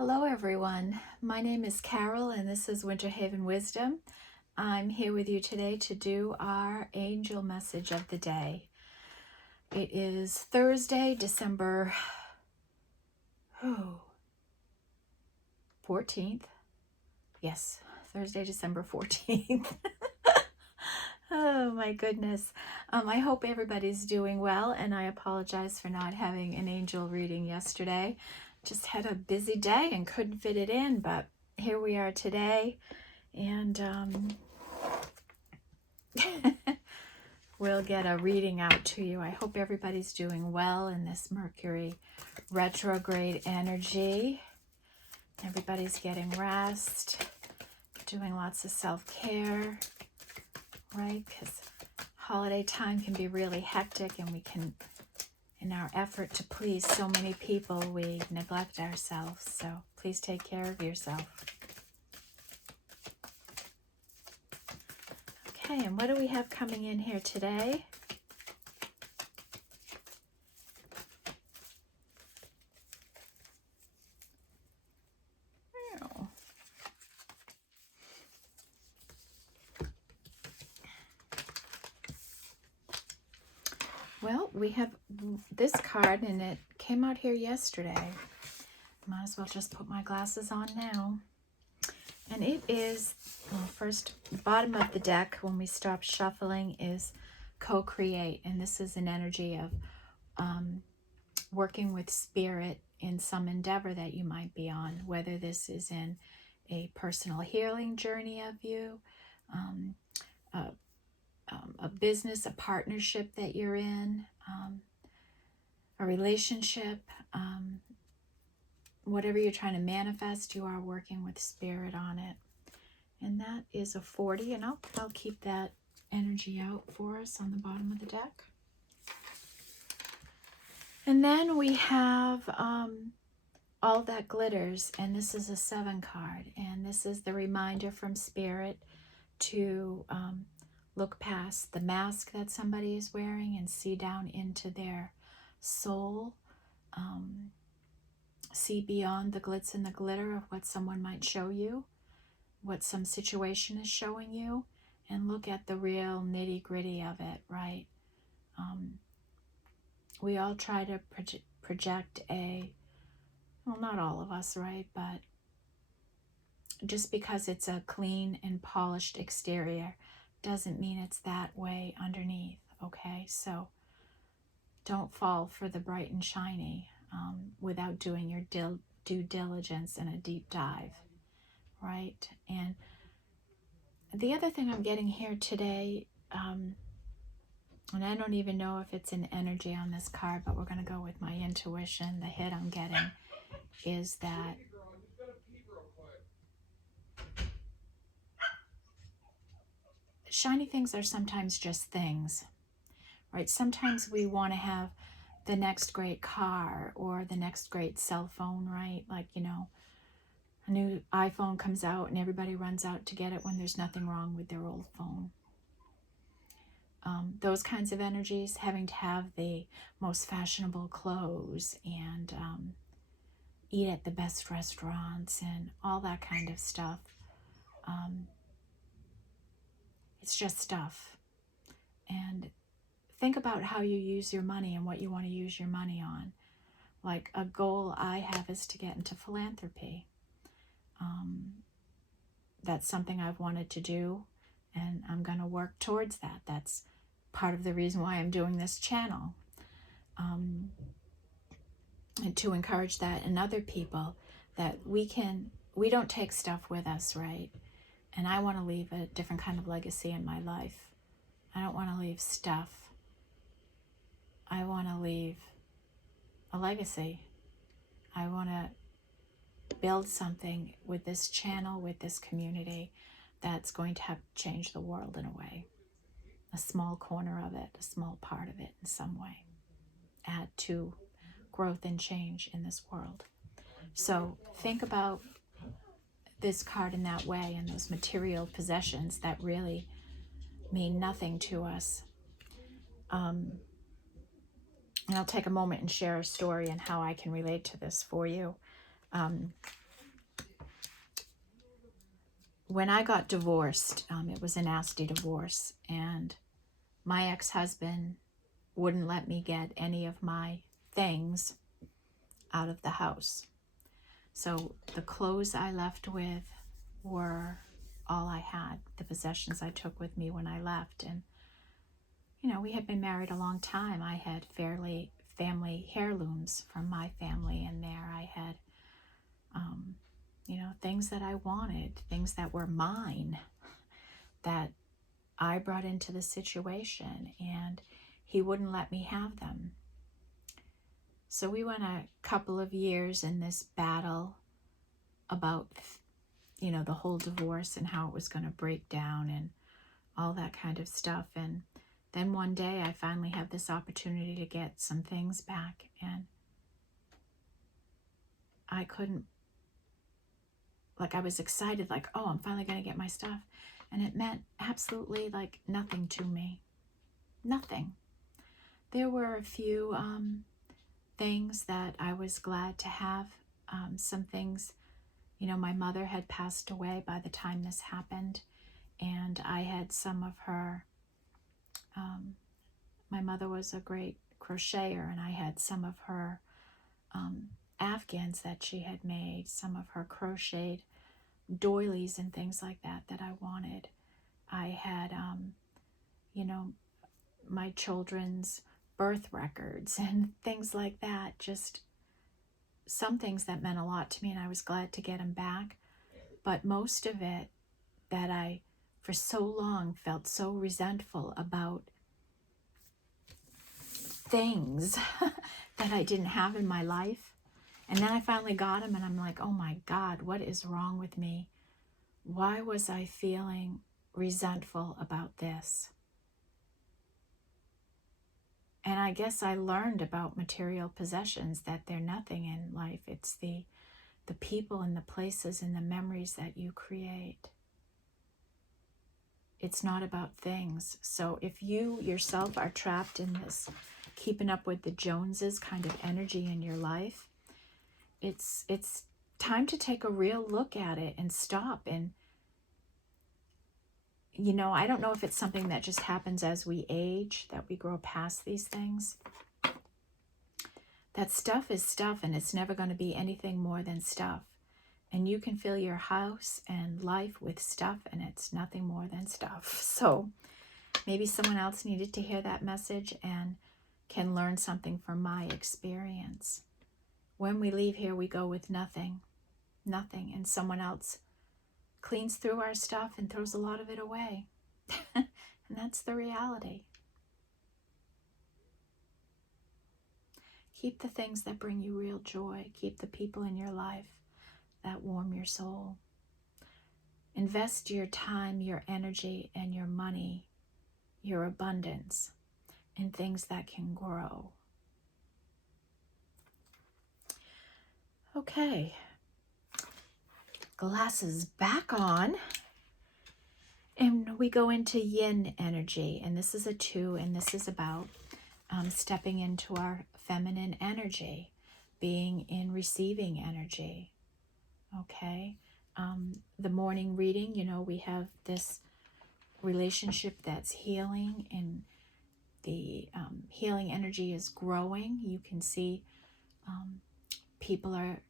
Hello everyone, my name is Carol and this is Winter Haven Wisdom. I'm here with you today to do our angel message of the day. It is Thursday, December 14th. Yes, Thursday, December 14th. Oh my goodness. I hope everybody's doing well, and I apologize for not having an angel reading yesterday. Just had a busy day and couldn't fit it in, but here we are today, and we'll get a reading out to you. I hope everybody's doing well in this Mercury retrograde energy. Everybody's getting rest, doing lots of self-care, right? Because holiday time can be really hectic, and we can, in our effort to please so many people, we neglect ourselves. So please take care of yourself. Okay, and what do we have coming in here today? Well, we have this card, and it came out here yesterday. Might as well just put my glasses on now. And it is, well, first, bottom of the deck when we stop shuffling is co-create. And this is an energy of working with spirit in some endeavor that you might be on, whether this is in a personal healing journey of you, a business, a partnership that you're in, a relationship, whatever you're trying to manifest, you are working with spirit on it. And that is a 40, and I'll keep that energy out for us on the bottom of the deck. And then we have All That Glitters, and this is a 7 card, and this is the reminder from spirit to look past the mask that somebody is wearing and see down into their soul. See beyond the glitz and the glitter of what someone might show you, what some situation is showing you, and look at the real nitty-gritty of it, right? We all try to project well, not all of us, right? But just because it's a clean and polished exterior doesn't mean it's that way underneath, okay? So don't fall for the bright and shiny without doing your due diligence and a deep dive, right? And the other thing I'm getting here today, and I don't even know if it's an energy on this card, but we're going to go with my intuition. The hit I'm getting is that shiny things are sometimes just things, right? Sometimes we want to have the next great car or the next great cell phone, right? Like, you know, a new iPhone comes out and everybody runs out to get it when there's nothing wrong with their old phone. Those kinds of energies, having to have the most fashionable clothes and eat at the best restaurants and all that kind of stuff. It's just stuff. And think about how you use your money and what you want to use your money on. Like, a goal I have is to get into philanthropy. That's something I've wanted to do, and I'm going to work towards that. That's part of the reason why I'm doing this channel. And to encourage that in other people, that we don't take stuff with us, right? And I want to leave a different kind of legacy in my life. I don't want to leave stuff. I want to leave a legacy. I want to build something with this channel, with this community, that's going to have change the world in a way. A small corner of it, a small part of it in some way. Add to growth and change in this world. So think about this card in that way, and those material possessions that really mean nothing to us. And I'll take a moment and share a story and how I can relate to this for you. when I got divorced, it was a nasty divorce, and my ex-husband wouldn't let me get any of my things out of the house. So the clothes I left with were all I had, the possessions I took with me when I left. And, you know, we had been married a long time. I had family heirlooms from my family in there. I had, you know, things that I wanted, things that were mine that I brought into the situation, and he wouldn't let me have them. So we went a couple of years in this battle about, you know, the whole divorce and how it was going to break down and all that kind of stuff. And then one day I finally had this opportunity to get some things back, and I couldn't, like, I was excited, like, oh, I'm finally going to get my stuff. And it meant absolutely like nothing to me. Nothing. There were a few things that I was glad to have. Some things, you know, my mother had passed away by the time this happened, and I had some of her, my mother was a great crocheter, and I had some of her afghans that she had made, some of her crocheted doilies and things like that that I wanted. I had, you know, my children's birth records and things like that, just some things that meant a lot to me, and I was glad to get them back. But most of it that I, for so long, felt so resentful about things that I didn't have in my life. And then I finally got them, and I'm like, oh my God, what is wrong with me? Why was I feeling resentful about this? And I guess I learned about material possessions that they're nothing in life. It's the people and the places and the memories that you create. It's not about things. So if you yourself are trapped in this keeping up with the Joneses kind of energy in your life, it's time to take a real look at it and stop. And, you know, I don't know if it's something that just happens as we age, that we grow past these things. That stuff is stuff, and it's never going to be anything more than stuff. And you can fill your house and life with stuff, and it's nothing more than stuff. So maybe someone else needed to hear that message and can learn something from my experience. When we leave here, we go with nothing, and someone else cleans through our stuff and throws a lot of it away. And that's the reality. Keep the things that bring you real joy. Keep the people in your life that warm your soul. Invest your time, your energy, and your money, your abundance, in things that can grow. Okay. Glasses back on. And we go into yin energy. And this is a 2, and this is about stepping into our feminine energy, being in receiving energy. Okay. The morning reading, you know, we have this relationship that's healing, and the healing energy is growing. You can see people are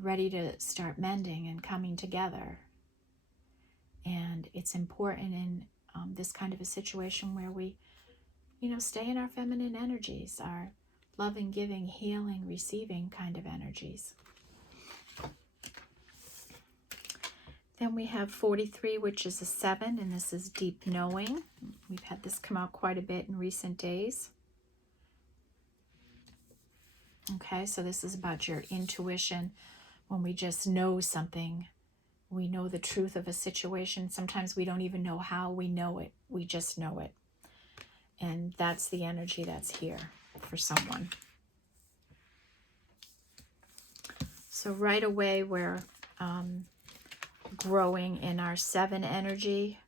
ready to start mending and coming together. And it's important in this kind of a situation where we, you know, stay in our feminine energies, our loving, giving, healing, receiving kind of energies. Then we have 43, which is a 7, and this is deep knowing. We've had this come out quite a bit in recent days. Okay, so this is about your intuition. When we just know something, we know the truth of a situation. Sometimes we don't even know how we know it. We just know it. And that's the energy that's here for someone. So right away we're growing in our 7 energy.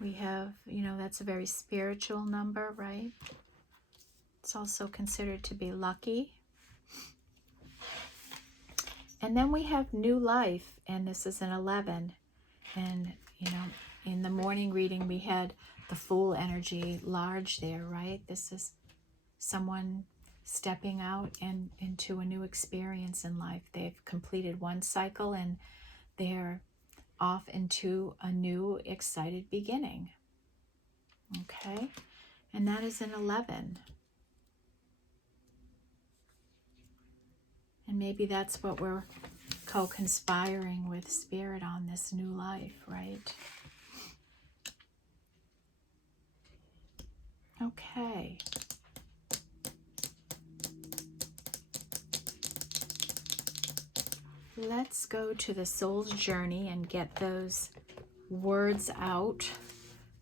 We have, you know, that's a very spiritual number, right? It's also considered to be lucky. And then we have new life, and this is an 11. And, you know, in the morning reading, we had the Fool energy large there, right? This is someone stepping out and into a new experience in life. They've completed one cycle and they're off into a new excited beginning. Okay, and that is an 11. And maybe that's what we're co-conspiring with Spirit on, this new life, right? Okay. Let's go to the soul's journey and get those words out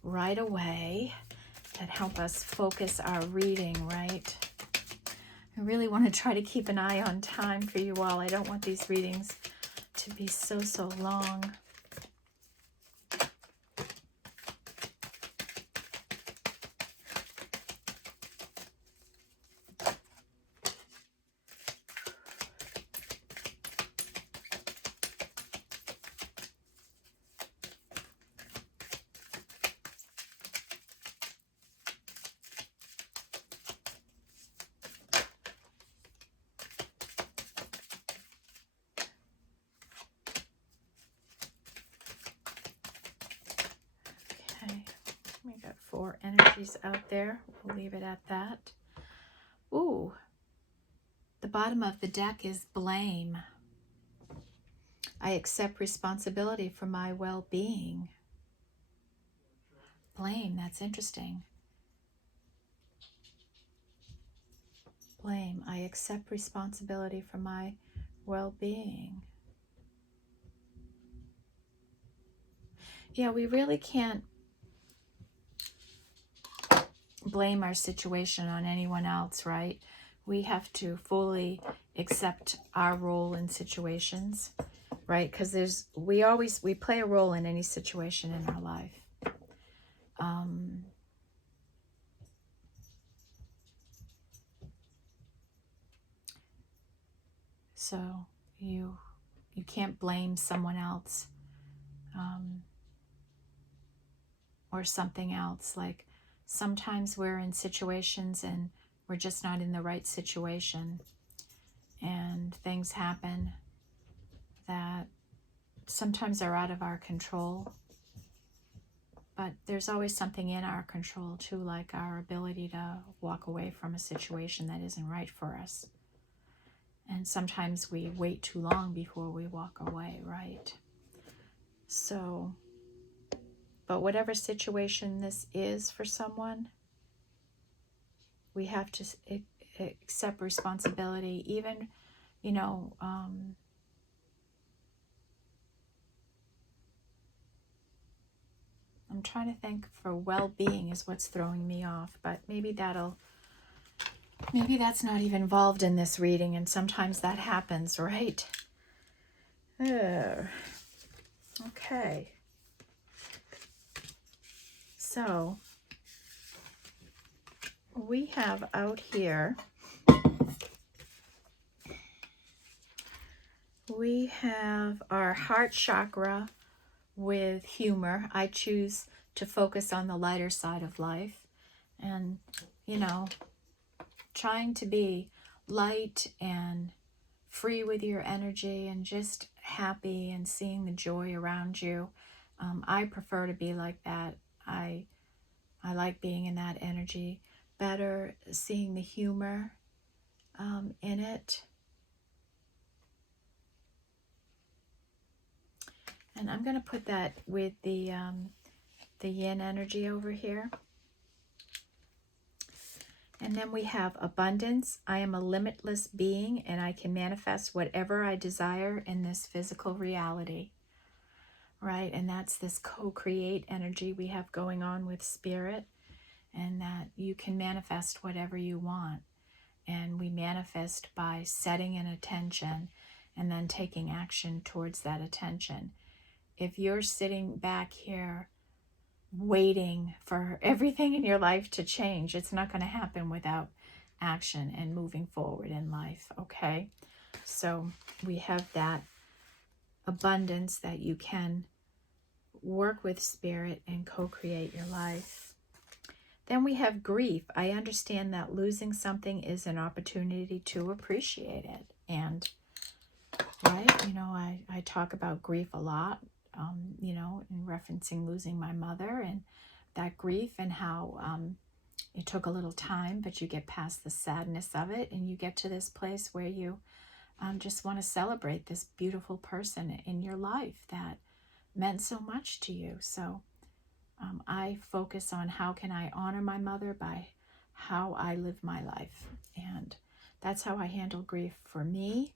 right away that help us focus our reading, right? I really want to try to keep an eye on time for you all. I don't want these readings to be so long. Okay, we got 4 energies out there. We'll leave it at that. Ooh, the bottom of the deck is blame. I accept responsibility for my well-being. Blame, that's interesting. Blame, I accept responsibility for my well-being. Yeah, we really can't blame our situation on anyone else, right? We have to fully accept our role in situations, right? Because we play a role in any situation in our life. So you can't blame someone else or something else. Like sometimes we're in situations and we're just not in the right situation, and things happen that sometimes are out of our control. But there's always something in our control too, like our ability to walk away from a situation that isn't right for us. And sometimes we wait too long before we walk away, right? So, but whatever situation this is for someone, we have to accept responsibility. Even, you know, I'm trying to think, for well-being is what's throwing me off, but maybe that's not even involved in this reading, and sometimes that happens, right? Okay. So we have out here, we have our heart chakra with humor. I choose to focus on the lighter side of life, and, you know, trying to be light and free with your energy and just happy and seeing the joy around you. I prefer to be like that. I like being in that energy better, seeing the humor in it. And I'm going to put that with the yin energy over here. And then we have abundance. I am a limitless being and I can manifest whatever I desire in this physical reality. Right? And that's this co-create energy we have going on with Spirit, and that you can manifest whatever you want. And we manifest by setting an intention and then taking action towards that intention. If you're sitting back here waiting for everything in your life to change, it's not going to happen without action and moving forward in life, okay? So we have that abundance that you can work with spirit and co-create your life. Then we have grief. I understand that losing something is an opportunity to appreciate it. And, right, you know, I talk about grief a lot, you know, in referencing losing my mother and that grief and how it took a little time, but you get past the sadness of it and you get to this place where you just want to celebrate this beautiful person in your life that meant so much to you. So I focus on how can I honor my mother by how I live my life. And that's how I handle grief for me.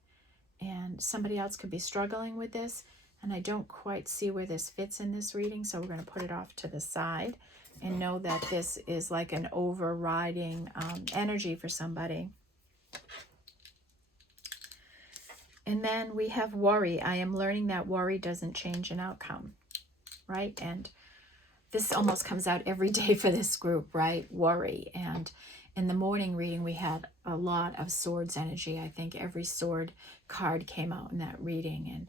And somebody else could be struggling with this. And I don't quite see where this fits in this reading. So we're going to put it off to the side and know that this is like an overriding energy for somebody. And then we have worry. I am learning that worry doesn't change an outcome, right? And this almost comes out every day for this group, right? Worry. And in the morning reading, we had a lot of swords energy. I think every sword card came out in that reading.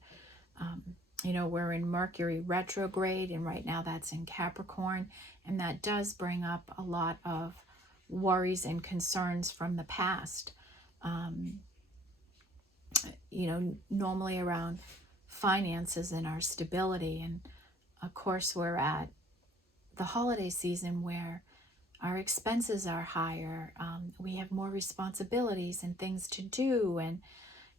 And, you know, we're in Mercury retrograde, and right now that's in Capricorn. And that does bring up a lot of worries and concerns from the past. You know, normally around finances and our stability. And of course, we're at the holiday season where our expenses are higher. We have more responsibilities and things to do. And,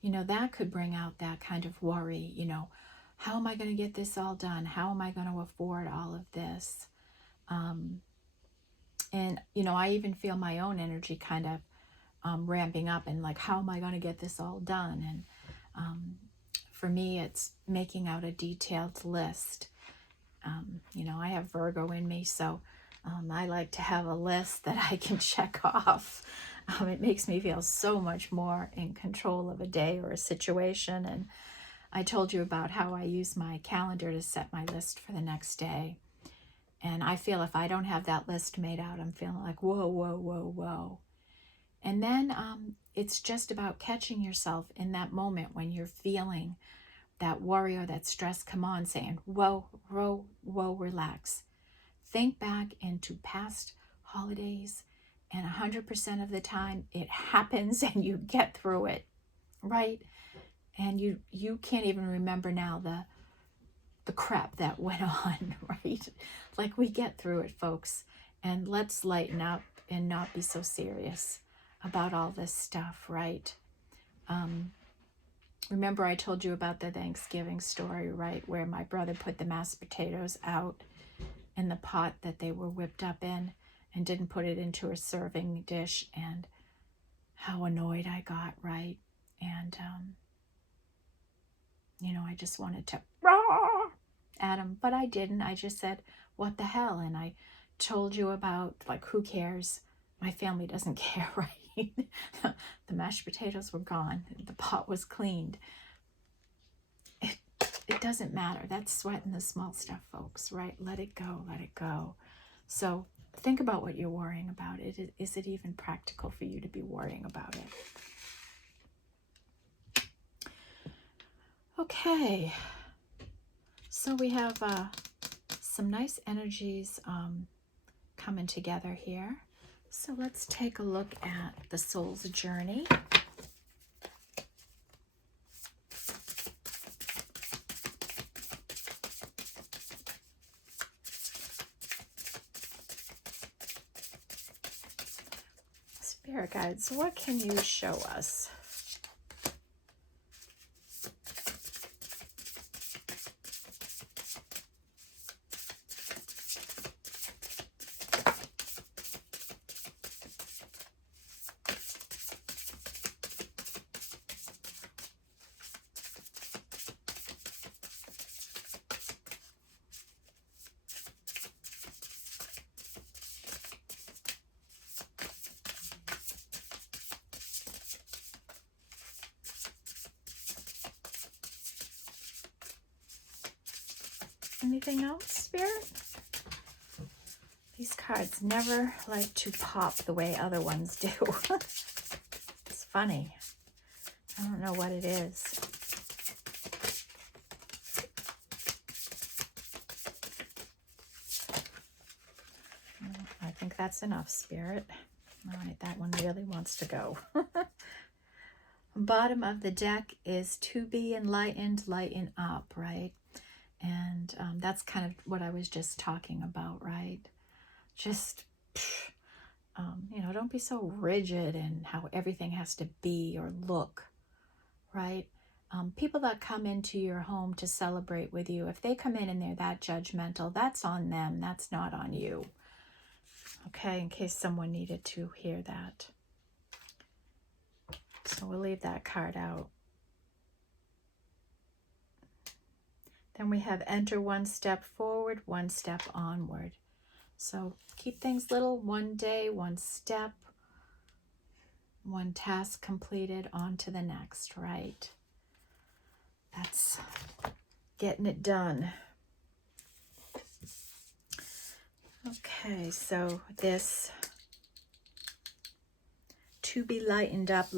you know, that could bring out that kind of worry. You know, how am I going to get this all done? How am I going to afford all of this? And, you know, I even feel my own energy kind of ramping up and like, how am I going to get this all done? And for me, it's making out a detailed list. You know, I have Virgo in me, so I like to have a list that I can check off. It makes me feel so much more in control of a day or a situation. And I told you about how I use my calendar to set my list for the next day. And I feel if I don't have that list made out, I'm feeling like, whoa, whoa, whoa, whoa. And then it's just about catching yourself in that moment when you're feeling that worry or that stress come on, saying, whoa, whoa, whoa, relax. Think back into past holidays, and 100% of the time it happens and you get through it, right? And you can't even remember now the crap that went on, right? Like, we get through it, folks. And let's lighten up and not be so serious about all this stuff, right? Remember I told you about the Thanksgiving story, right? Where my brother put the mashed potatoes out in the pot that they were whipped up in and didn't put it into a serving dish, and how annoyed I got, right? And, you know, I just wanted to at him, but I didn't. I just said, what the hell? And I told you about, like, who cares? My family doesn't care, right? The mashed potatoes were gone. The pot was cleaned. It doesn't matter. That's sweating the small stuff, folks, right? Let it go. Let it go. So think about what you're worrying about. Is it even practical for you to be worrying about it? Okay. So we have some nice energies coming together here. So let's take a look at the soul's journey. Spirit guides, what can you show us? Anything else, Spirit? These cards never like to pop the way other ones do. It's funny. I don't know what it is. I think that's enough, Spirit. All right, that one really wants to go. Bottom of the deck is to be enlightened, lighten up, right? And that's kind of what I was just talking about, right? Just, you know, don't be so rigid in how everything has to be or look, right? People that come into your home to celebrate with you, if they come in and they're that judgmental, that's on them. That's not on you. Okay, in case someone needed to hear that. So we'll leave that card out. Then we have enter one step forward, one step onward. So keep things little, one day, one step, one task completed, on to the next, right? That's getting it done. Okay, so this to be lightened up,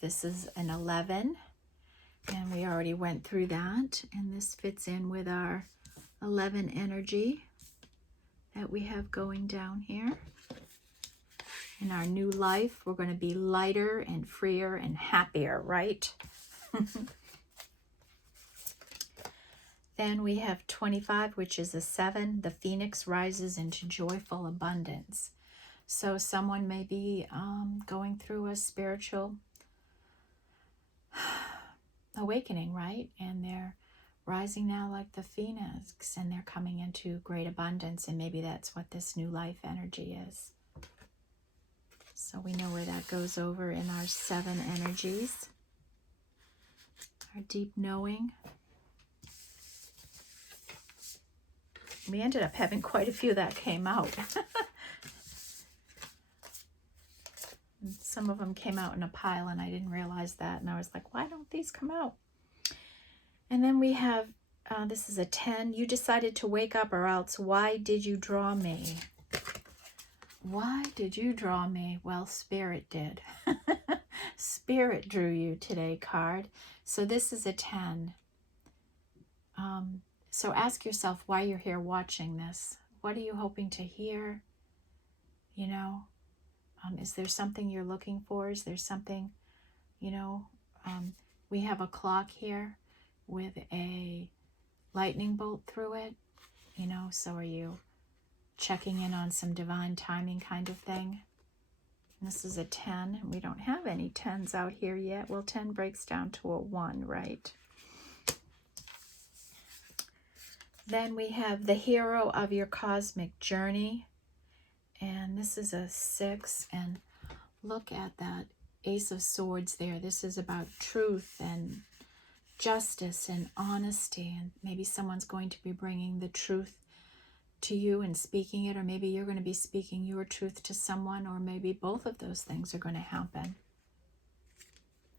this is an 11. And we already went through that. And this fits in with our 11 energy that we have going down here. In our new life, we're going to be lighter and freer and happier, right? Then we have 25, which is a 7. The phoenix rises into joyful abundance. So someone may be going through a spiritual awakening, right? And they're rising now like the phoenix, and they're coming into great abundance. And maybe that's what this new life energy is. So we know where that goes over in our 7 energies. Our deep knowing. We ended up having quite a few that came out. Some of them came out in a pile and I didn't realize that. And I was like, why don't these come out? And then we have, this is a 10. You decided to wake up, or else why did you draw me? Why did you draw me? Well, Spirit did. Spirit drew you today, card. So this is a 10. So ask yourself why you're here watching this. What are you hoping to hear? You know, is there something you're looking for? Is there something, you know, we have a clock here with a lightning bolt through it, you know, so are you checking in on some divine timing kind of thing? And this is a 10, and we don't have any 10s out here yet. Well, 10 breaks down to a 1, right? Then we have the hero of your cosmic journey. And this is a 6. And look at that Ace of Swords there. This is about truth and justice and honesty. And maybe someone's going to be bringing the truth to you and speaking it. Or maybe you're going to be speaking your truth to someone. Or maybe both of those things are going to happen.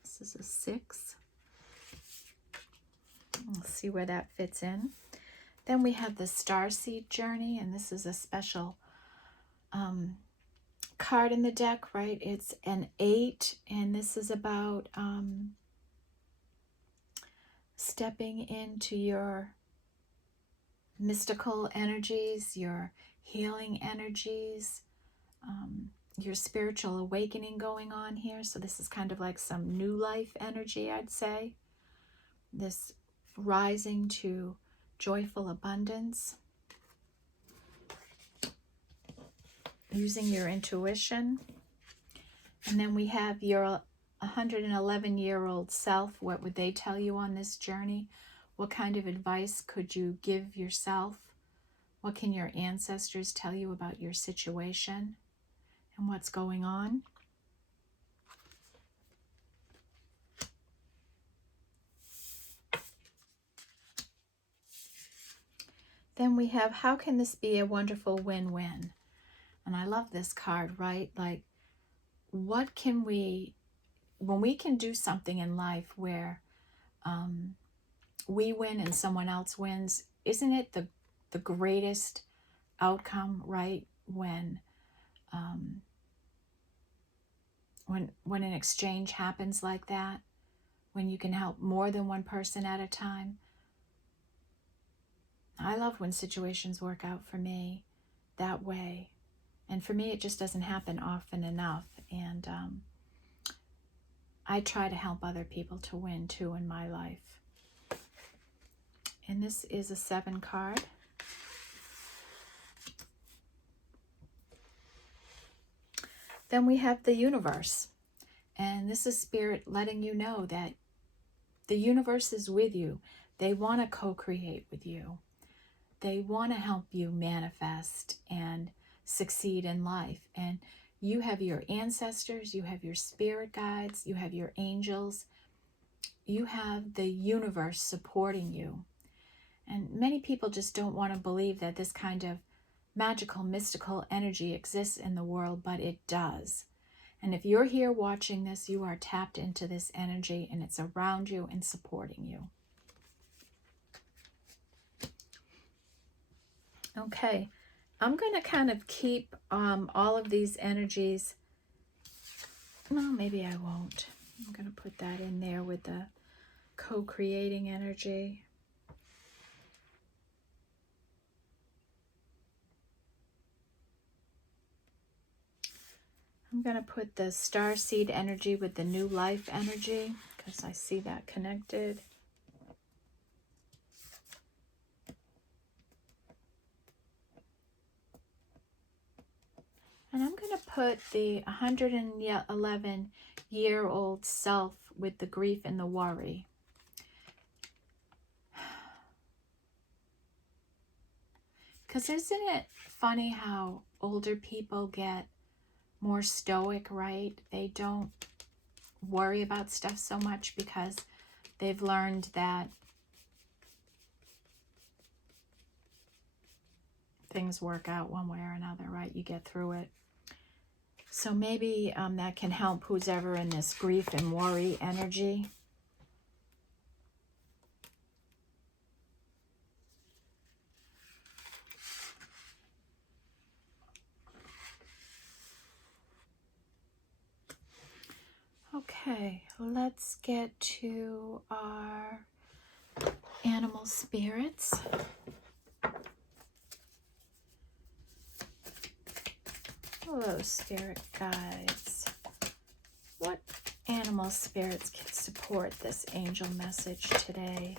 This is a 6. Let's see where that fits in. Then we have the Starseed Journey, and this is a special card in the deck, right? It's an 8, and this is about stepping into your mystical energies, your healing energies, your spiritual awakening going on here. So this is kind of like some new life energy, I'd say. This rising to joyful abundance, using your intuition. And then we have your 111-year-old self. What would they tell you on this journey? What kind of advice could you give yourself? What can your ancestors tell you about your situation and what's going on? Then we have, how can this be a wonderful win-win? And I love this card, right? Like, what can we, when we can do something in life where we win and someone else wins, isn't it the greatest outcome, right? When an exchange happens like that, when you can help more than one person at a time. I love when situations work out for me that way. And for me, it just doesn't happen often enough. And I try to help other people to win too in my life. And this is a 7 card. Then we have the universe. And this is Spirit letting you know that the universe is with you. They want to co-create with you. They want to help you manifest and succeed in life. And you have your ancestors, you have your spirit guides, you have your angels, you have the universe supporting you. And many people just don't want to believe that this kind of magical, mystical energy exists in the world, but it does. And if you're here watching this, you are tapped into this energy and it's around you and supporting you. Okay, I'm going to kind of keep all of these energies. Well, maybe I won't. I'm going to put that in there with the co-creating energy. I'm going to put the starseed energy with the new life energy because I see that connected. And I'm going to put the 111-year-old self with the grief and the worry. Because isn't it funny how older people get more stoic, right? They don't worry about stuff so much because they've learned that things work out one way or another, right? You get through it. So maybe that can help who's ever in this grief and worry energy. Okay, let's get to our animal spirits. Hello, spirit guides. What animal spirits can support this angel message today?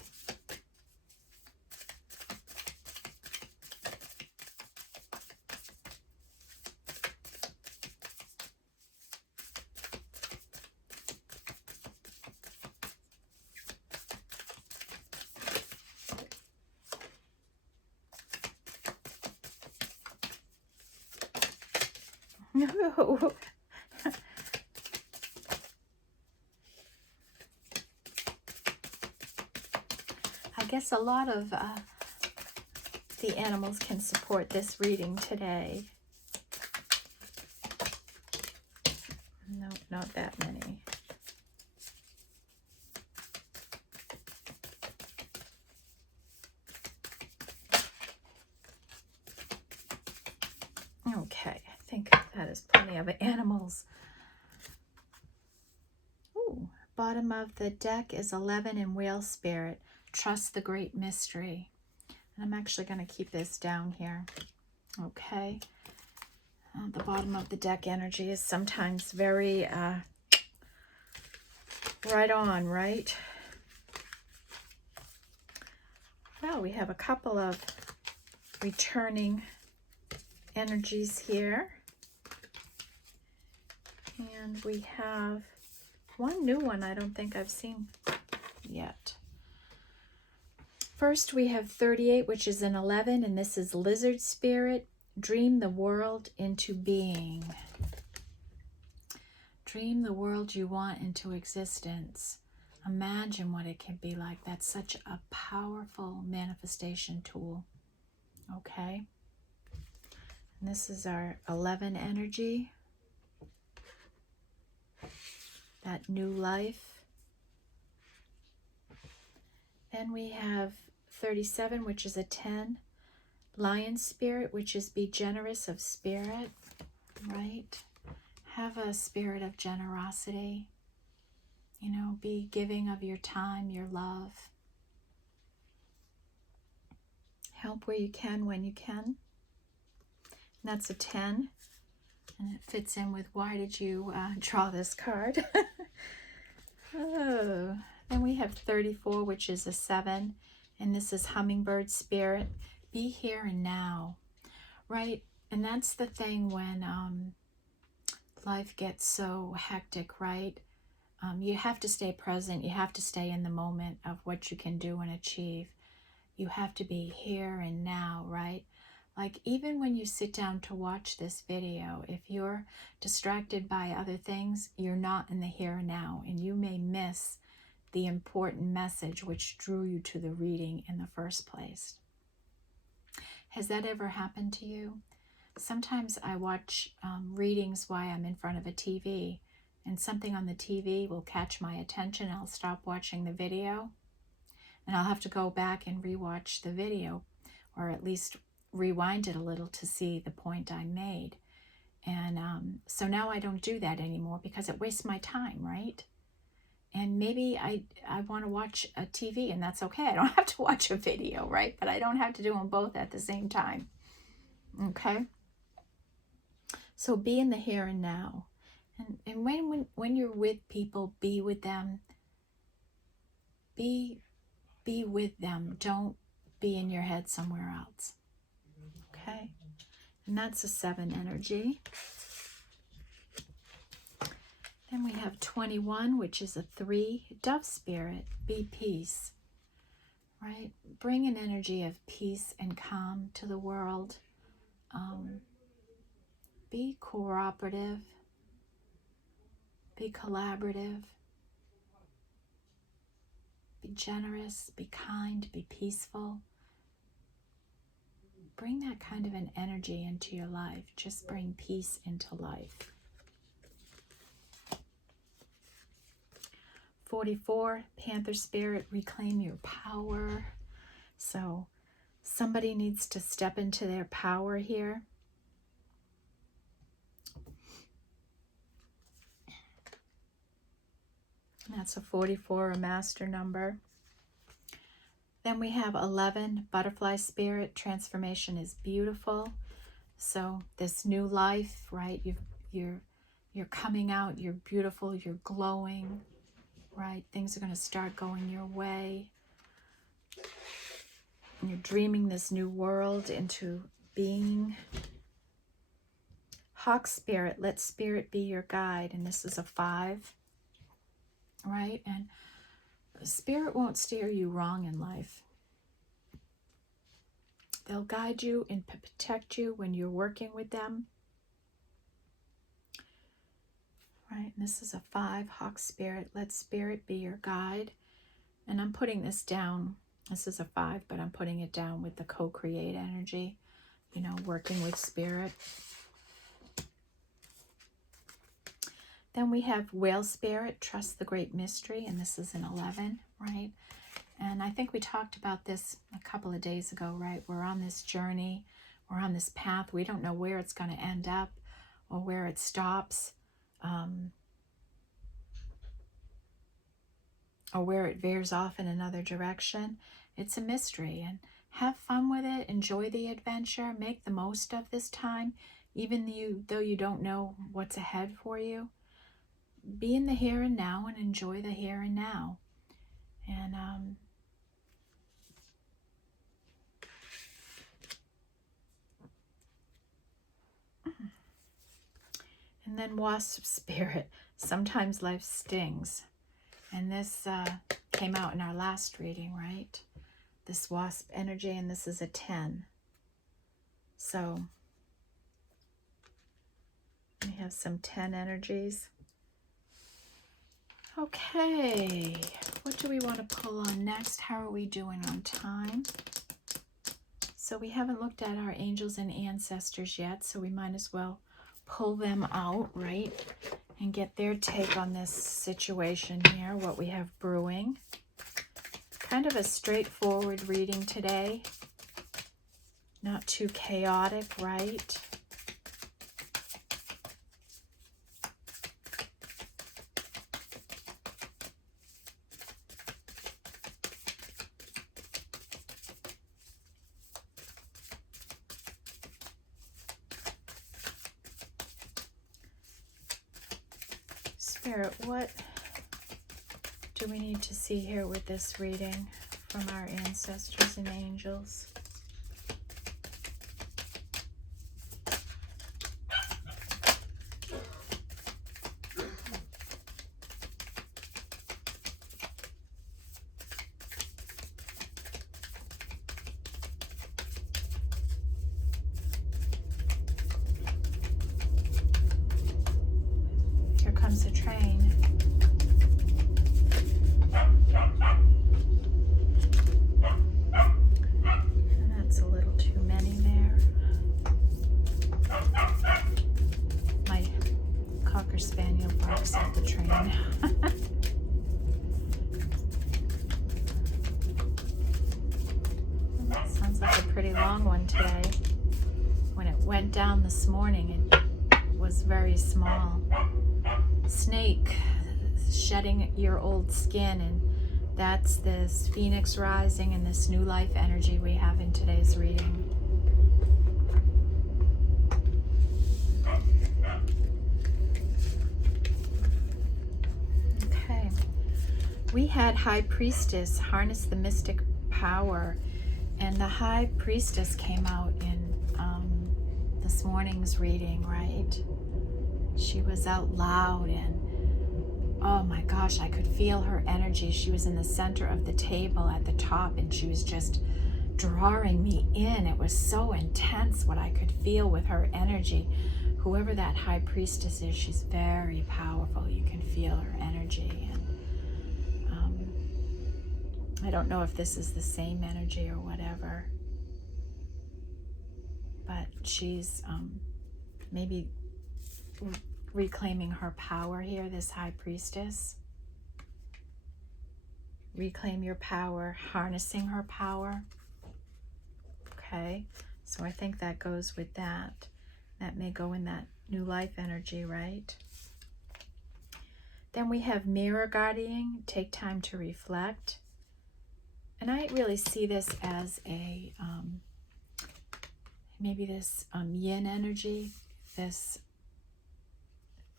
No. I guess a lot of the animals can support this reading today. No, not that many. Okay, I think that is plenty of animals. Ooh, bottom of the deck is 11 in whale spirit. Trust the great mystery. And I'm actually going to keep this down here. Okay. The bottom of the deck energy is sometimes very right on, right? Well, we have a couple of returning energies here. And we have one new one I don't think I've seen yet. First, we have 38, which is an 11, and this is Lizard Spirit. Dream the world into being. Dream the world you want into existence. Imagine what it can be like. That's such a powerful manifestation tool. Okay. And this is our 11 energy. That new life. Then we have 37, which is a 10. Lion Spirit, which is be generous of spirit, right? Have a spirit of generosity. You know, be giving of your time, your love. Help where you can, when you can. And that's a 10. And it fits in with, why did you draw this card? Oh, then we have 34, which is a 7. And this is hummingbird spirit. Be here and now, right? And that's the thing when life gets so hectic, right? You have to stay present. You have to stay in the moment of what you can do and achieve. You have to be here and now, right? Like even when you sit down to watch this video, if you're distracted by other things, you're not in the here and now, and you may miss the important message which drew you to the reading in the first place. Has that ever happened to you? Sometimes I watch readings while I'm in front of a TV, and something on the TV will catch my attention. I'll stop watching the video, and I'll have to go back and rewatch the video, or at least rewind it a little to see the point I made. And so now I don't do that anymore because it wastes my time, right? And maybe I want to watch a TV, and that's okay. I don't have to watch a video, right? But I don't have to do them both at the same time. Okay? So be in the here and now. And when you're with people, be with them. Be with them. Don't be in your head somewhere else. Okay? And that's a 7 energy. Then we have 21, which is a 3. Dove spirit, be peace. Right? Bring an energy of peace and calm to the world. Be cooperative. Be collaborative. Be generous. Be kind. Be peaceful. Bring that kind of an energy into your life. Just bring peace into life. 44, Panther spirit, reclaim your power. So somebody needs to step into their power here. And that's a 44, a master number. Then we have 11, butterfly spirit, transformation is beautiful. So this new life, right? You're coming out, you're beautiful, you're glowing, right? Things are going to start going your way. And you're dreaming this new world into being. Hawk spirit, let spirit be your guide. And this is a 5, right? And spirit won't steer you wrong in life. They'll guide you and protect you when you're working with them. Right, and this is a 5, Hawk spirit. Let spirit be your guide. And I'm putting this down. This is a 5, but I'm putting it down with the co-create energy. You know, working with spirit. Then we have whale spirit, trust the great mystery. And this is an 11, right? And I think we talked about this a couple of days ago, right? We're on this journey. We're on this path. We don't know where it's going to end up or where it stops. Or where it veers off in another direction. It's a mystery, and have fun with it. Enjoy the adventure. Make the most of this time, even though you don't know what's ahead for you. Be in the here and now and enjoy the here and now. And then wasp spirit. Sometimes life stings. And this came out in our last reading, right? This wasp energy, and this is a 10. So we have some 10 energies. Okay, what do we want to pull on next? How are we doing on time? So we haven't looked at our angels and ancestors yet, so we might as well pull them out, right? And get their take on this situation here, what we have brewing. Kind of a straightforward reading today. Not too chaotic, right? Spirit, what do we need to see here with this reading from our ancestors and angels? Here comes a train. And that's a little too many there. My Cocker Spaniel barks at the train. Sounds like a pretty long one today. When it went down this morning, it was very small. Snake shedding your old skin, and that's this phoenix rising and this new life energy we have in today's reading. Okay, we had High Priestess harness the mystic power, and the High Priestess came out in this morning's reading, right? She was out loud, and oh my gosh, I could feel her energy. She was in the center of the table at the top, and she was just drawing me in. It was so intense what I could feel with her energy. Whoever that High Priestess is, she's very powerful. You can feel her energy. And I don't know if this is the same energy or whatever, but she's maybe reclaiming her power here, this High Priestess. Reclaim your power, harnessing her power. Okay, so I think that goes with that. That may go in that new life energy, right? Then we have Mirror Guardian, take time to reflect. And I really see this as a, maybe this yin energy, this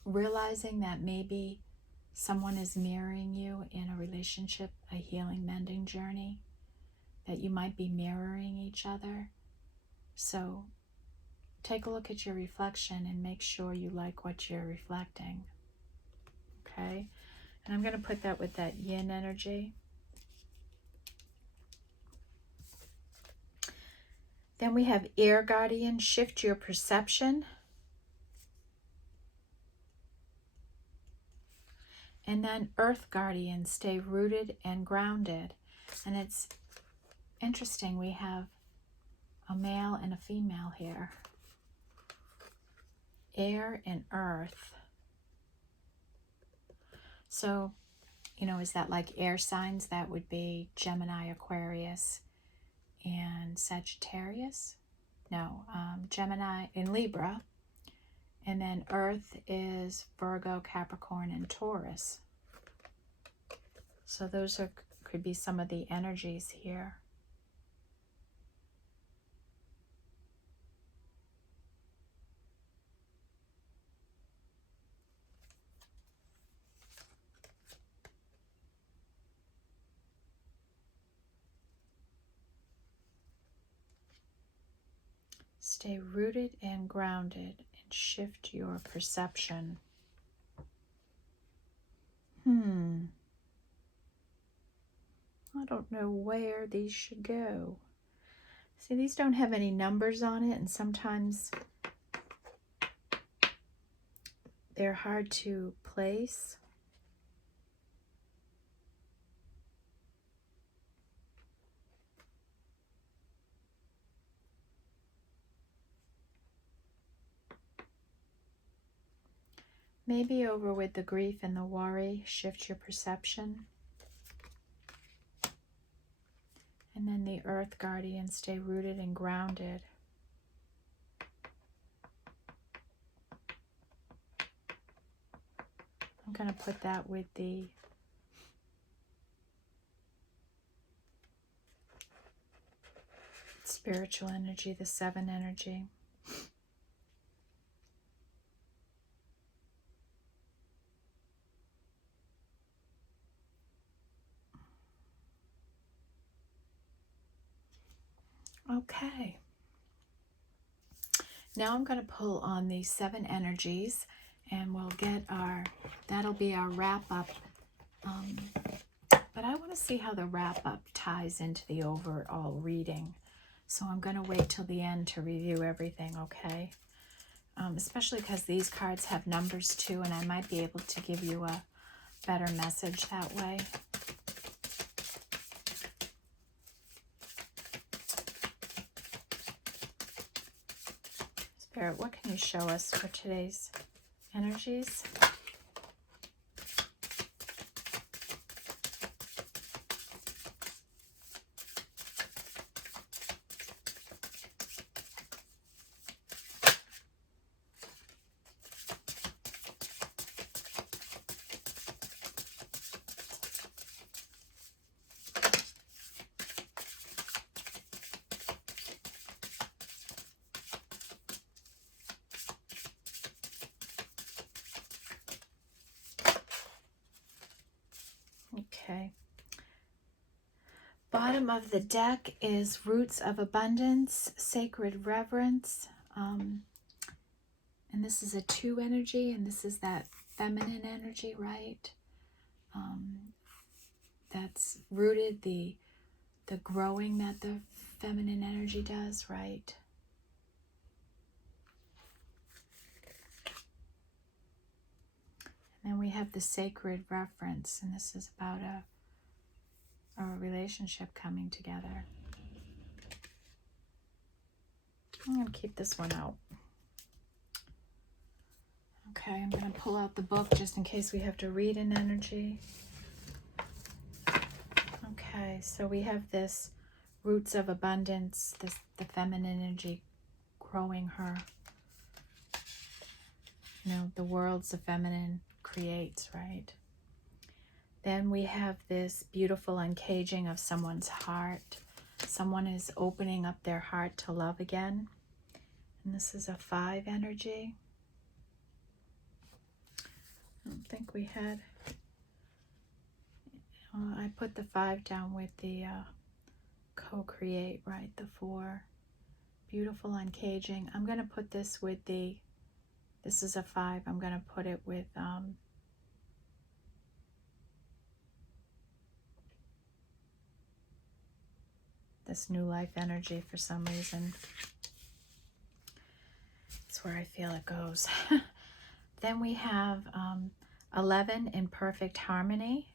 realizing that maybe someone is mirroring you in a relationship, a healing, mending journey, that you might be mirroring each other. So take a look at your reflection and make sure you like what you're reflecting. Okay? And I'm going to put that with that yin energy. Then we have Air Guardian, shift your perception. And then Earth Guardian, stay rooted and grounded. And it's interesting, we have a male and a female here. Air and Earth. So, you know, is that like air signs? That would be Gemini, Aquarius, and Sagittarius. No, Gemini in Libra. And then Earth is Virgo, Capricorn, and Taurus. So those could be some of the energies here. Stay rooted and grounded and shift your perception. I don't know where these should go. See, these don't have any numbers on it, and sometimes they're hard to place. Maybe over with the grief and the worry, shift your perception. And then the Earth Guardian, stay rooted and grounded. I'm going to put that with the spiritual energy, the 7 energy. Okay. Now I'm going to pull on these 7 energies, and we'll get that'll be our wrap-up. But I want to see how the wrap-up ties into the overall reading. So I'm going to wait till the end to review everything, okay? Especially because these cards have numbers too, and I might be able to give you a better message that way. Spirit, what can you show us for today's energies? Okay. Bottom of the deck is Roots of Abundance, Sacred Reverence. And this is a 2 energy, and this is that feminine energy, right? That's rooted, the growing that the feminine energy does, right? And then we have the Sacred Reference, and this is about a relationship coming together. I'm going to keep this one out. Okay, I'm going to pull out the book just in case we have to read an energy. Okay, so we have this Roots of Abundance, the feminine energy growing her. You know, the worlds the feminine creates, right? Then we have this beautiful uncaging of someone's heart. Someone is opening up their heart to love again. And this is a 5 energy. I don't think we had... I put the 5 down with the co-create, right? The 4. Beautiful uncaging. I'm going to put this with the... This is a 5. I'm going to put it with... this new life energy for some reason. That's where I feel it goes. Then we have 11 in perfect harmony.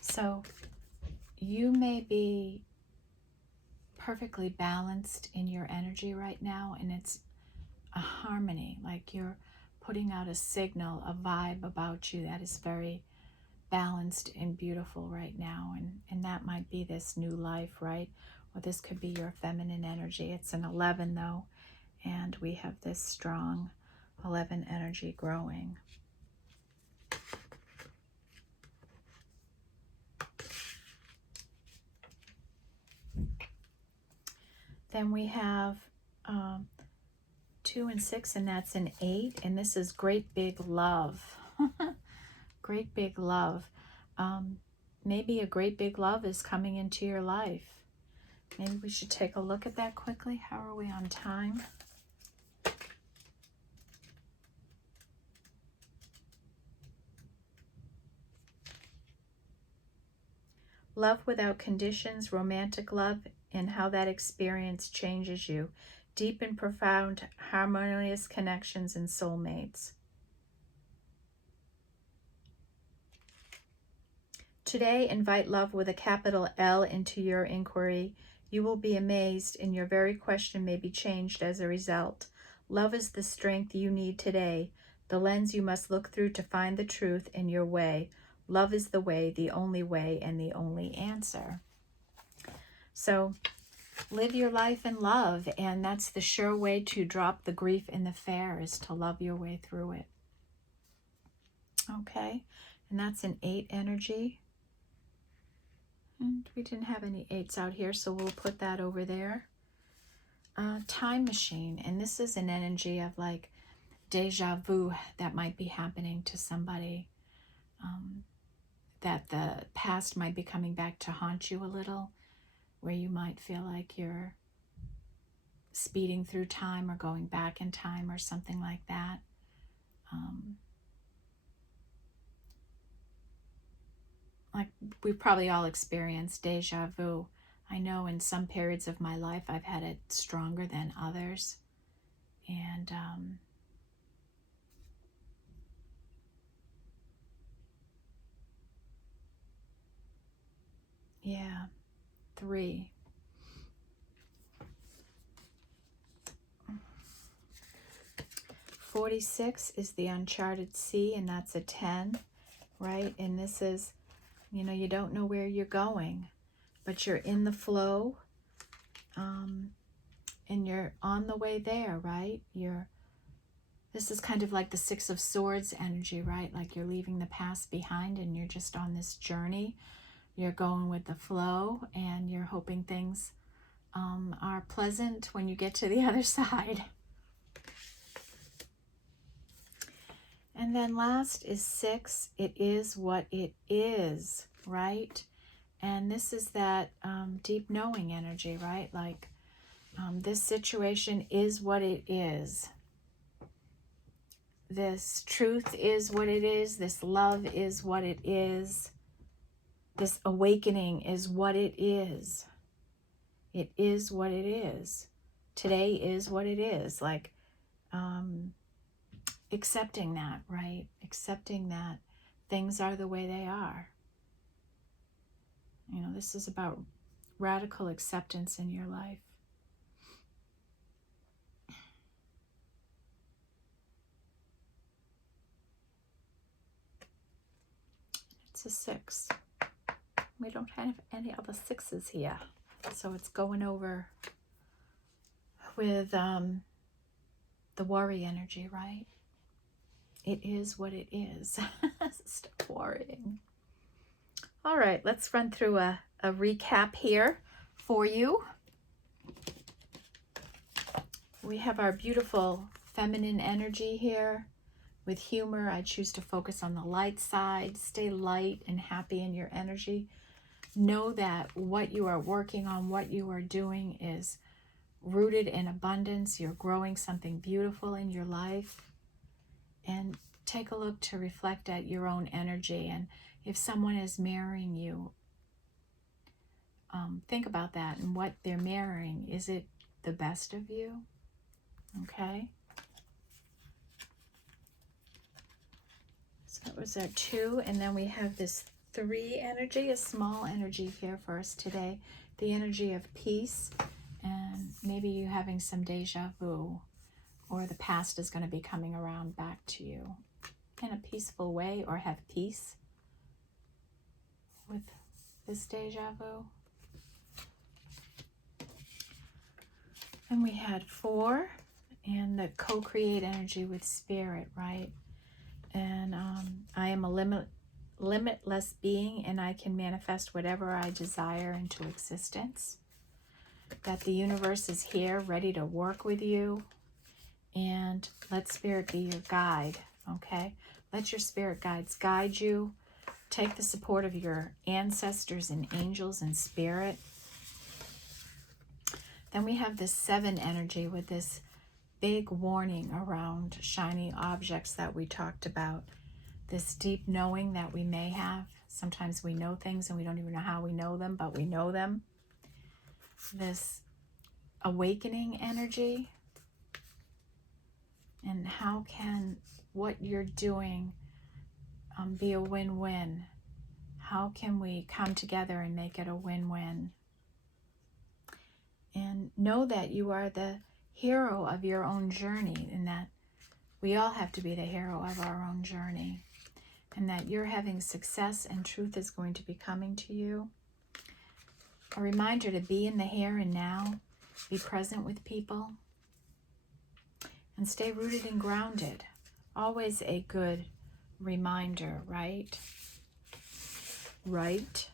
So you may be perfectly balanced in your energy right now, and it's a harmony, like you're putting out a signal, a vibe about you that is very balanced and beautiful right now, and that might be this new life, right? Or this could be your feminine energy. It's an 11 though, and we have this strong 11 energy growing. Then we have 2 and 6, and that's an 8, and this is great big love. Great big love. Maybe a great big love is coming into your life. Maybe we should take a look at that quickly. How are we on time? Love without conditions, romantic love, and how that experience changes you. Deep and profound, harmonious connections and soulmates. Today, invite love with a capital L into your inquiry. You will be amazed, and your very question may be changed as a result. Love is the strength you need today, the lens you must look through to find the truth in your way. Love is the way, the only way, and the only answer. So, live your life in love, and that's the sure way to drop the grief in the fair, is to love your way through it. Okay, and that's an 8 energy. And we didn't have any 8s out here, so we'll put that over there. Time machine, and this is an energy of like deja vu that might be happening to somebody. That the past might be coming back to haunt you a little. where you might feel like you're speeding through time or going back in time or something like that. Like we've probably all experienced deja vu. I know in some periods of my life I've had it stronger than others. And yeah, 3. 46 is the uncharted sea, and that's a 10, right? And this is, you know, you don't know where you're going, but you're in the flow, and you're on the way there, right? This is kind of like the 6 of Swords energy, right? Like you're leaving the past behind and you're just on this journey. You're going with the flow and you're hoping things are pleasant when you get to the other side. And then last is 6. It is what it is, right? And this is that deep knowing energy, right? Like this situation is what it is. This truth is what it is. This love is what it is. This awakening is what it is. It is what it is. Today is what it is. Like accepting that, right? Accepting that things are the way they are. You know, this is about radical acceptance in your life. It's a 6. We don't have any other 6s here. So it's going over with the worry energy, right? It is what it is. Stop worrying. All right, let's run through a recap here for you. We have our beautiful feminine energy here. With humor, I choose to focus on the light side. Stay light and happy in your energy. Know that what you are working on, what you are doing is rooted in abundance. You're growing something beautiful in your life. And take a look to reflect at your own energy. And if someone is mirroring you, think about that and what they're mirroring. Is it the best of you? Okay. So that was our 2. And then we have this 3 energy, a small energy here for us today. The energy of peace. And maybe you having some deja vu, or the past is going to be coming around back to you in a peaceful way, or have peace with this deja vu. And we had 4 and the co-create energy with spirit, right? And I am a limitless being, and I can manifest whatever I desire into existence. That the universe is here ready to work with you, and let spirit be your guide. Okay, let your spirit guides guide you. Take the support of your ancestors and angels and spirit. Then we have this 7 energy with this big warning around shiny objects that we talked about. This deep knowing that we may have. Sometimes we know things and we don't even know how we know them, but we know them. This awakening energy. And how can what you're doing be a win-win? How can we come together and make it a win-win? And know that you are the hero of your own journey, and that we all have to be the hero of our own journey, and that you're having success and truth is going to be coming to you. A reminder to be in the here and now, be present with people, and stay rooted and grounded. Always a good reminder, right? Right.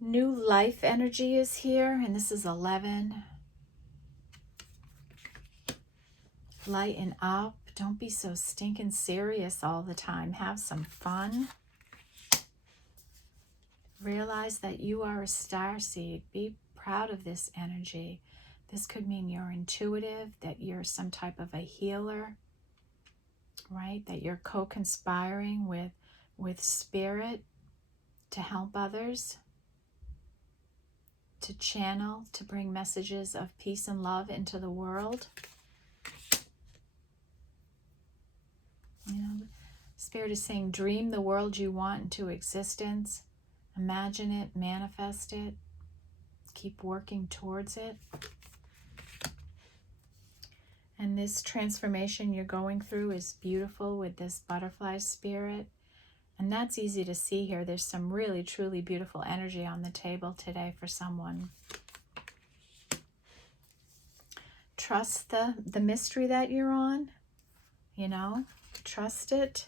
New life energy is here, and this is 11. Lighten up. Don't be so stinking serious all the time. Have some fun. Realize that you are a star seed. Be proud of this energy. This could mean you're intuitive, that you're some type of a healer, right? That you're co-conspiring with spirit to help others, to channel, to bring messages of peace and love into the world. You know, Spirit is saying, dream the world you want into existence. Imagine it, manifest it, keep working towards it. And this transformation you're going through is beautiful with this butterfly spirit. And that's easy to see here. There's some really, truly beautiful energy on the table today for someone. Trust the mystery that you're on, you know, trust it,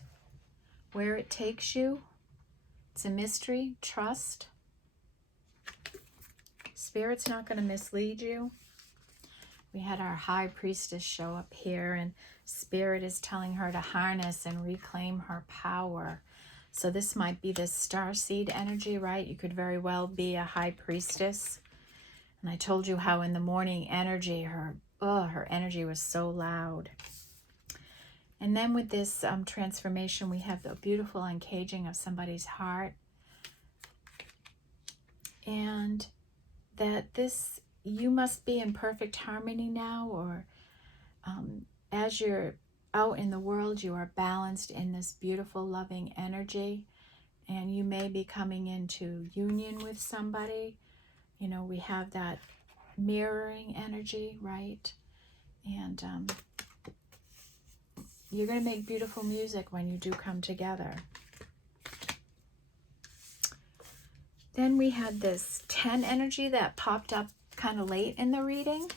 where it takes you. It's a mystery, trust. Spirit's not going to mislead you. We had our high priestess show up here, and Spirit is telling her to harness and reclaim her power. So this might be this starseed energy, right? You could very well be a high priestess. And I told you how in the morning energy, her energy was so loud. And then with this transformation, we have the beautiful uncaging of somebody's heart. And that this, you must be in perfect harmony now, or as you're out in the world, you are balanced in this beautiful, loving energy. And you may be coming into union with somebody. You know, we have that mirroring energy, right? And you're going to make beautiful music when you do come together. Then we had this 10 energy that popped up kind of late in the reading.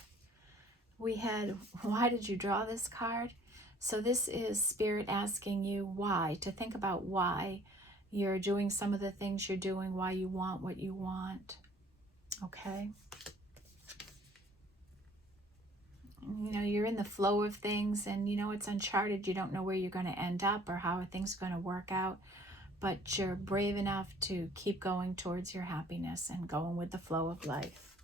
We had, why did you draw this card? So this is Spirit asking you why, to think about why you're doing some of the things you're doing, why you want what you want. Okay? You know, you're in the flow of things, and you know it's uncharted. You don't know where you're going to end up or how things are going to work out, but you're brave enough to keep going towards your happiness and going with the flow of life.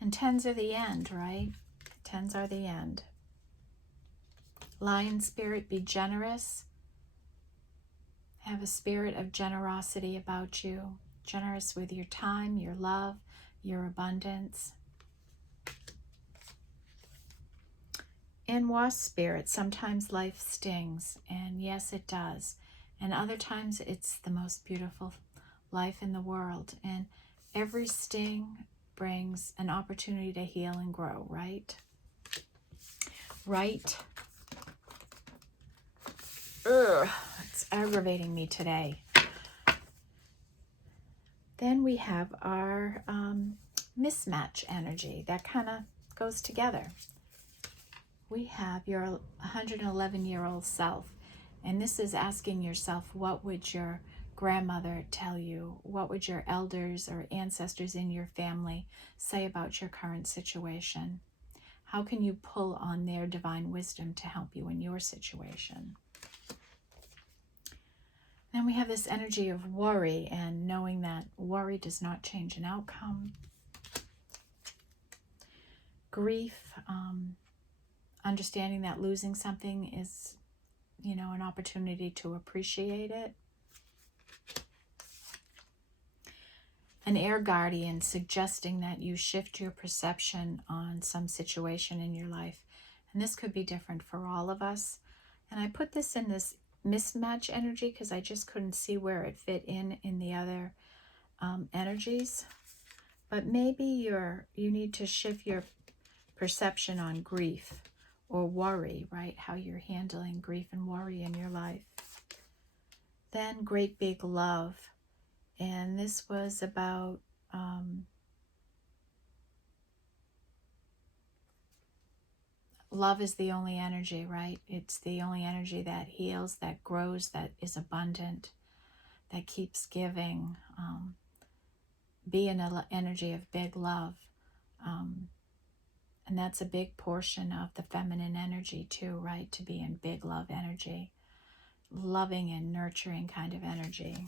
And 10s are the end, right? 10s are the end. Lion spirit, be generous. Have a spirit of generosity about you. Generous with your time, your love, your abundance. And wasp spirit, sometimes life stings, and yes, it does. And other times it's the most beautiful life in the world. And every sting brings an opportunity to heal and grow, right? Right? Ugh, it's aggravating me today. Then we have our mismatch energy. That kind of goes together. We have your 111-year-old self. And this is asking yourself, what would your grandmother tell you? What would your elders or ancestors in your family say about your current situation? How can you pull on their divine wisdom to help you in your situation? Then we have this energy of worry, and knowing that worry does not change an outcome. Grief, understanding that losing something is, you know, an opportunity to appreciate it. An air guardian suggesting that you shift your perception on some situation in your life. And this could be different for all of us. And I put this in this mismatch energy because I just couldn't see where it fit in the other energies. But maybe you need to shift your perception on grief or worry, right? How you're handling grief and worry in your life. Then great big love. And this was about love is the only energy, right? It's the only energy that heals, that grows, that is abundant, that keeps giving. Be an energy of big love. And that's a big portion of the feminine energy too, right? To be in big love energy. Loving and nurturing kind of energy.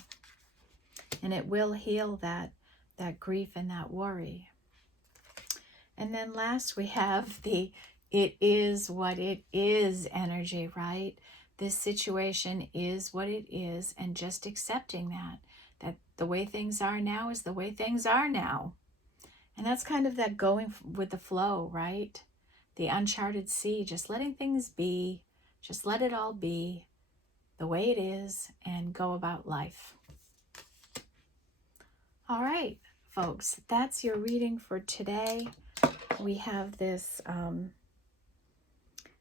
And it will heal that grief and that worry. And then last we have the it is what it is energy, right? This situation is what it is, and just accepting that the way things are now is the way things are now. And that's kind of that going with the flow, right? The uncharted sea, just letting things be, just let it all be the way it is and go about life. All right, folks, that's your reading for today. We have this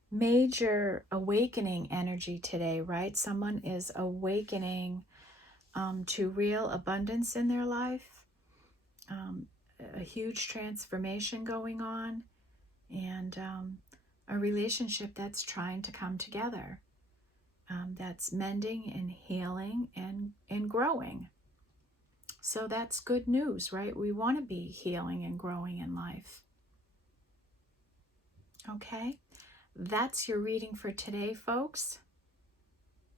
major awakening energy today, right? Someone is awakening to real abundance in their life, a huge transformation going on, and a relationship that's trying to come together, that's mending and healing and growing. So that's good news, right? We want to be healing and growing in life. Okay, that's your reading for today, folks.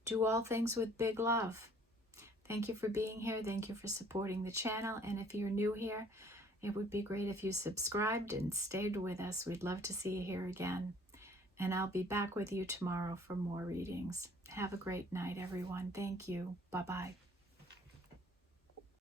Do all things with big love. Thank you for being here. Thank you for supporting the channel. And if you're new here, it would be great if you subscribed and stayed with us. We'd love to see you here again. And I'll be back with you tomorrow for more readings. Have a great night, everyone. Thank you. Bye-bye.